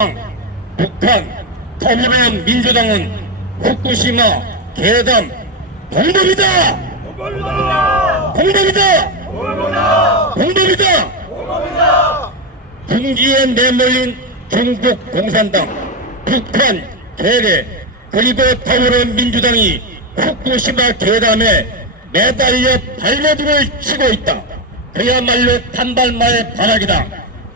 북한, 더불어민주당은 후쿠시마 괴담 공범이다! 공범이다! 공범이다! 군기에 내몰린 중국 공산당, 북한, 대래 그리고 더불어민주당이 후쿠시마 괴담에 매달려 발버둥을 치고 있다. 그야말로 단발마의 발악이다.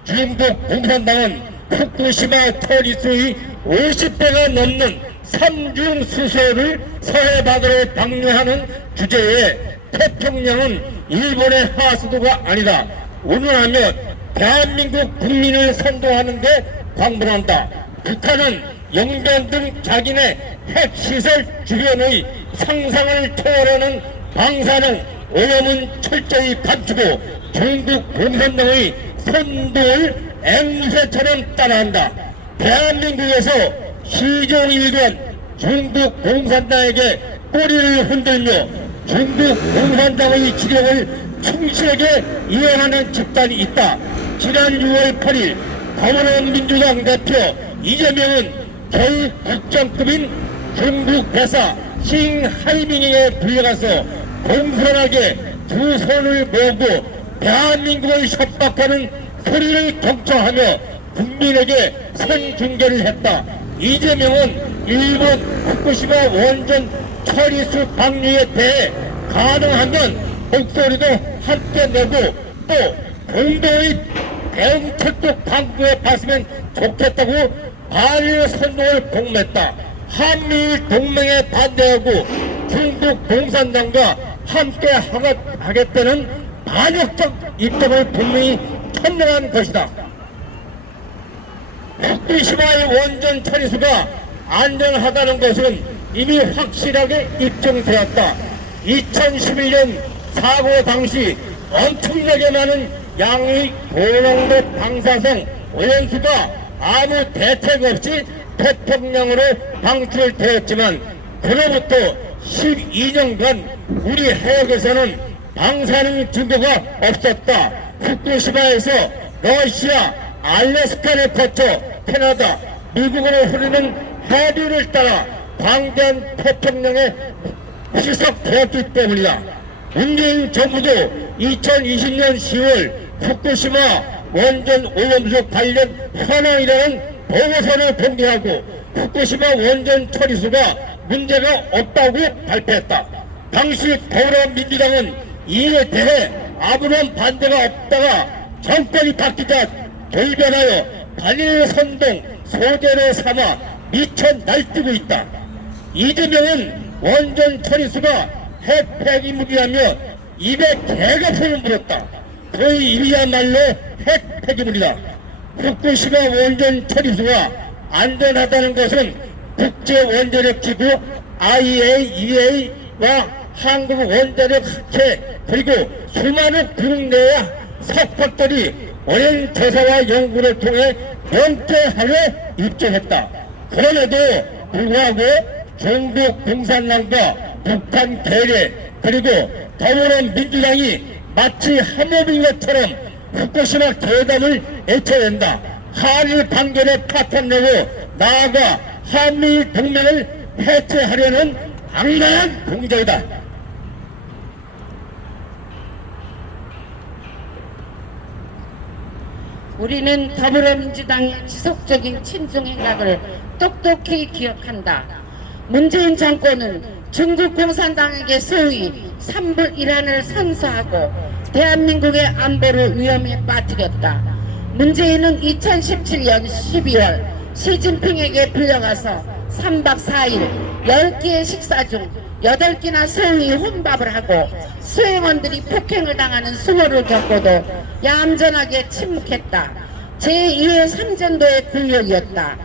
중국 공산당은 후쿠시마 처리수의 50배가 넘는 삼중수소를 서해바다로 방류하는 주제에 태평양은 일본의 하수도가 아니다. 운운하며 대한민국 국민을 선동하는 데 광분한다. 북한은 영변 등 자기네 핵시설 주변의 상상을 초월하는 방사능 오염은 철저히 감추고 중국 공산당의 선동을 앵무새처럼 따라한다. 대한민국에서 시종일관 중국 공산당에게 꼬리를 흔들며 중국 공산당의 지령을 충실하게 이행하는 집단이 있다. 지난 6월 8일 더불어민주당 대표 이재명은 겨우 국장급인 중국 대사 싱하이밍에 불려가서 공손하게 두 손을 모으고 대한민국을 협박하는 소리를 경청하며 국민에게 생중계를 했다. 이재명은 일본 후쿠시마 원전 처리수 방류에 대해 가능하면 목소리도 함께 내고 또 공동의 대응책도 강구해 봤으면 좋겠다고 한일 선동을 공매했다. 한미일 동맹에 반대하고 중국 공산당과 함께 하겠다는 반역적 입장을 분명히 천명한 것이다. 후쿠시마의 원전 처리수가 안전하다는 것은 이미 확실하게 입증되었다. 2011년 사고 당시 엄청나게 많은 양의 고濃도 방사성 오염수가 아무 대책 없이 태평양으로 방출되었지만 그로부터 12년간 우리 해역에서는 방사능 증거가 없었다. 후쿠시마에서 러시아, 알래스카를 거쳐 캐나다, 미국으로 흐르는 해류를 따라 광대한 태평양에 희석되었기 때문이다. 문재인 정부도 2020년 10월 후쿠시마 원전 오염수 관련 현황이라는 보고서를 공개하고 후쿠시마 원전 처리수가 문제가 없다고 발표했다. 당시 더불어민주당은 이에 대해 아무런 반대가 없다가 정권이 바뀌자 돌변하여 반일 선동 소재로 삼아 미쳐 날뛰고 있다. 이재명은 원전 처리수가 핵 폐기물이라며 입에 개가 물었다. 거의 이야말로 핵 폐기물이다. 후쿠시마 원전 처리수가 안전하다는 것은 국제원자력기구 IAEA와 한국원자력학회 그리고 수많은 국내의 석학들이 오랜 조사와 연구를 통해 명쾌하게 입증했다. 그럼에도 불구하고 중국 공산당과 북한 대래 그리고 더불어민주당이 마치 한몸인 것처럼 후쿠시마 괴담을 애쳐낸다. 한일 판결에 파탄내고 나아가 한미일 동맹을 해체하려는 악랄한 공작이다. 우리는 더불어민주당의 지속적인 친중 행각을 똑똑히 기억한다. 문재인 정권은 중국 공산당에게 소위 3불 1안을 선서하고 대한민국의 안보를 위험에 빠뜨렸다. 문재인은 2017년 12월 시진핑에게 불려가서 3박 4일 10개의 식사 중 8끼나 소위 혼밥을 하고 수행원들이 폭행을 당하는 수모를 겪고도 얌전하게 침묵했다. 제2의 삼전도의 굴욕이었다.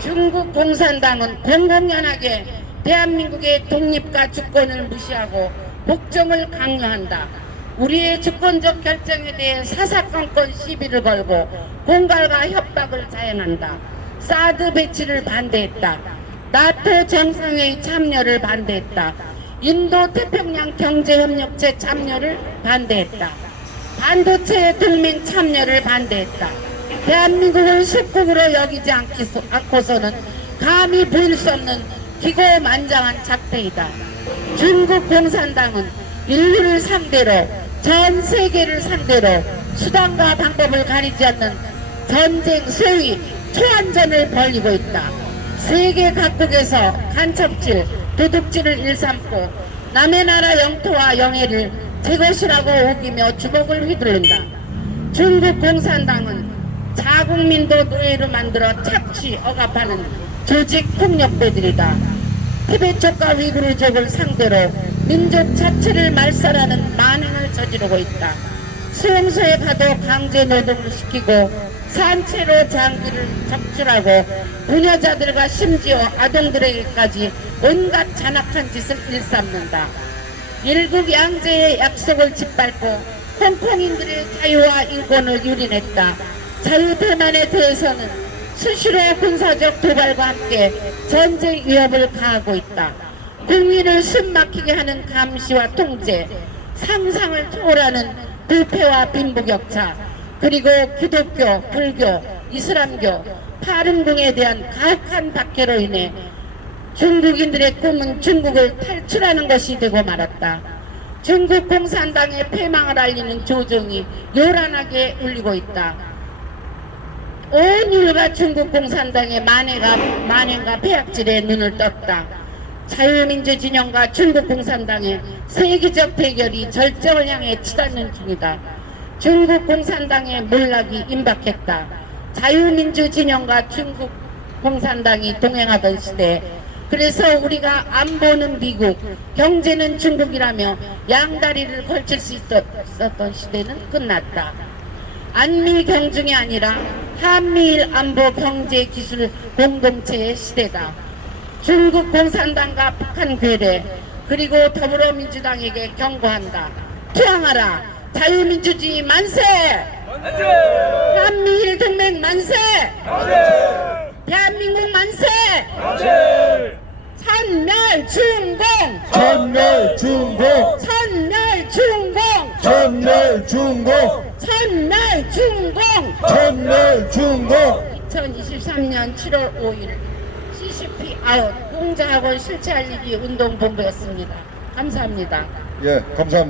중국 공산당은 공공연하게 대한민국의 독립과 주권을 무시하고 목적을 강요한다. 우리의 주권적 결정에 대해 사사건건 시비를 걸고 공갈과 협박을 자행한다. 사드 배치를 반대했다. 나토 정상회의 참여를 반대했다. 인도 태평양 경제협력체 참여를 반대했다. 반도체 동맹 참여를 반대했다. 대한민국을 속국으로 여기지 않고서는 감히 보일 수 없는 기고만장한 작태이다. 중국 공산당은 인류를 상대로, 전 세계를 상대로 수단과 방법을 가리지 않는 전쟁, 소위 초안전을 벌이고 있다. 세계 각국에서 간첩질, 도둑질을 일삼고 남의 나라 영토와 영해를 제 것이라고 우기며 주먹을 휘두른다. 중국 공산당은 자국민도 노예로 만들어 착취, 억압하는 조직 폭력배들이다. 티베트족과 위구르족을 상대로 민족 자체를 말살하는 만행을 저지르고 있다. 수용소에 가도 강제 노동을 시키고 산채로 장기를 적출하고 부녀자들과 심지어 아동들에게까지 온갖 잔악한 짓을 일삼는다. 일국 양제의 약속을 짓밟고 홍콩인들의 자유와 인권을 유린했다. 자유 대만에 대해서는 수시로 군사적 도발과 함께 전쟁 위협을 가하고 있다. 국민을 숨막히게 하는 감시와 통제, 상상을 초월하는 부패와 빈부격차, 그리고 기독교, 불교, 이슬람교, 파룬궁에 대한 가혹한 박해로 인해 중국인들의 꿈은 중국을 탈출하는 것이 되고 말았다. 중국 공산당의 패망을 알리는 조종이 요란하게 울리고 있다. 온 인류가 중국 공산당의 만행과 폐악질에 눈을 떴다. 자유민주 진영과 중국 공산당의 세계적 대결이 절정을 향해 치닫는 중이다. 중국 공산당의 몰락이 임박했다. 자유민주 진영과 중국 공산당이 동행하던 시대, 그래서 우리가 안보는 미국, 경제는 중국이라며 양다리를 걸칠 수 있었던 시대는 끝났다. 안미 경중이 아니라 한미일 안보 경제 기술 공동체의 시대다. 중국 공산당과 북한 괴뢰, 그리고 더불어민주당에게 경고한다. 투항하라. 자유민주주의 만세! 만세! 한미일 동맹 만세! 만세! 대한민국 만세! 만세! 선멸중공! 전멸중공, 선멸중공! 전멸중공, 선멸중공! 전멸중공. 2023년 7월 5일 CCP 아웃 공자학원 실체알리기 운동본부였습니다. 감사합니다. 예, 감사합니다.